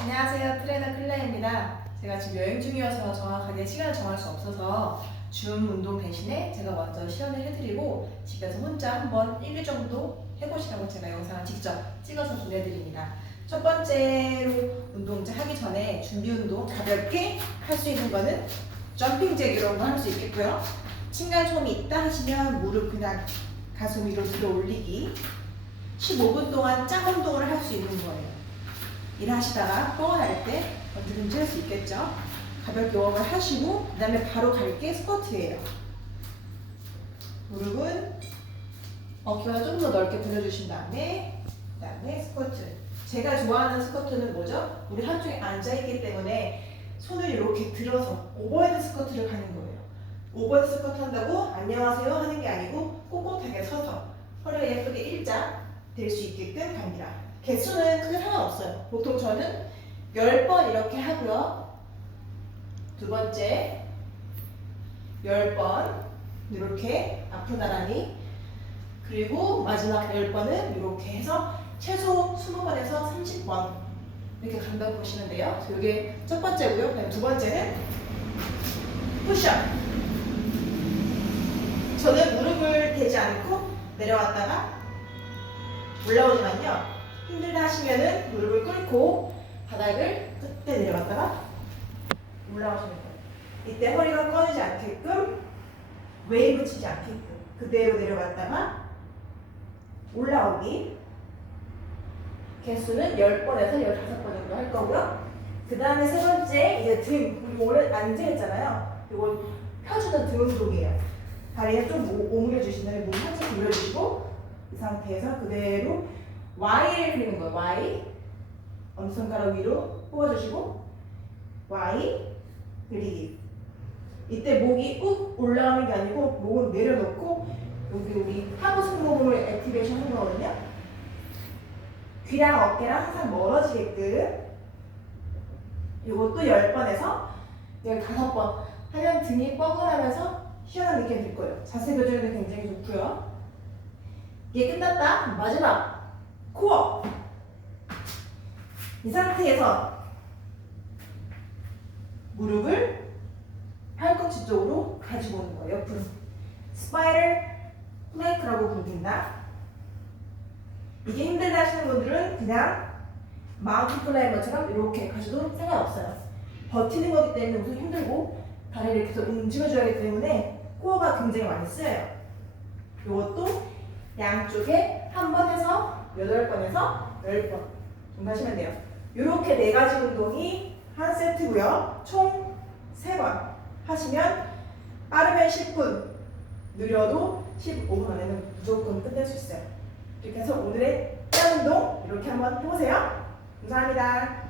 안녕하세요. 트레이너 클레입니다. 제가 지금 여행 중이어서 정확하게 시간을 정할 수 없어서 줌 운동 대신에 제가 먼저 시연을 해드리고 집에서 혼자 한번 1일 정도 해보시라고 제가 영상을 직접 찍어서 보내드립니다. 첫 번째로 운동 이제 하기 전에 준비 운동 가볍게 할 수 있는 거는 점핑 잭 이런 거 할 수 있겠고요. 층간소음이 있다 하시면 무릎 그냥 가슴 위로 들어 올리기 15분 동안 짱 운동을 할 수 있는 거예요. 일하시다가 뻐근할 때 언제든지 할 수 있겠죠. 가볍게 웜을 하시고 그 다음에 바로 갈게 스쿼트예요. 무릎은 어깨와 좀더 넓게 벌려주신 다음에 그 다음에 스쿼트. 제가 좋아하는 스쿼트는 뭐죠? 우리 한쪽에 앉아있기 때문에 손을 이렇게 들어서 오버헤드 스쿼트를 가는 거예요. 오버헤드 스쿼트 한다고 안녕하세요 하는 게 아니고 꼿꼿하게 서서 허리가 예쁘게 일자 될 수 있게끔 갑니다. 개수는 크게 상관없어요. 보통 저는 10번 이렇게 하고요. 두 번째 10번 이렇게 앞으로 나란히 그리고 마지막 10번은 이렇게 해서 최소 20번에서 30번 이렇게 간다고 보시면 돼요. 이게 첫 번째고요. 두 번째는 푸시업. 저는 무릎을 대지 않고 내려왔다가 올라오지만요. 힘들다 하시면은 무릎을 꿇고 바닥을 끝에 내려갔다가 올라오시면 돼요. 이때 허리가 꺼지지 않게끔 웨이브 치지 않게끔 그대로 내려갔다가 올라오기 개수는 10번에서 15번 정도 할 거고요. 그 다음에 세 번째 이제 등 우리 오래 앉아있잖아요. 이건 펴주는 등 운동이에요. 다리를 좀 오- 오므려 주신 다음에 몸 살짝 돌려주시고 이 상태에서 그대로 Y를 그리는 거예요. Y 엄지 손가락 위로 뽑아주시고 Y 그리기 이때 목이 욱 올라오는 게 아니고 목은 내려놓고 여기 우리 하부 승모근을 액티베이션 하는 거거든요. 귀랑 어깨랑 항상 멀어지게끔 이것도 10번에서 15번 하면 등이 뻐근하면서 시원한 느낌이 들 거예요. 자세 교정에도 굉장히 좋고요. 이게 끝났다. 마지막 코어. 이 상태에서 무릎을 팔꿈치 쪽으로 가지고 오는 거예요. 옆으로. 스파이럴 플랭크라고 부릅니다. 이게 힘들다 하시는 분들은 그냥 마운트 클라이머처럼 이렇게 가셔도 상관없어요. 버티는 거기 때문에 우선 힘들고 다리를 계속 움직여줘야 하기 때문에 코어가 굉장히 많이 쓰여요. 이것도 양쪽에 한 번 해서 여덟 번에서 열번 정도 하시면 돼요. 이렇게 네 가지 운동이 한 세트고요. 총세번 하시면 빠르면 10분, 느려도 15분 안에는 무조건 끝낼 수 있어요. 이렇게 해서 오늘의 짠 운동 이렇게 한번 해보세요. 감사합니다.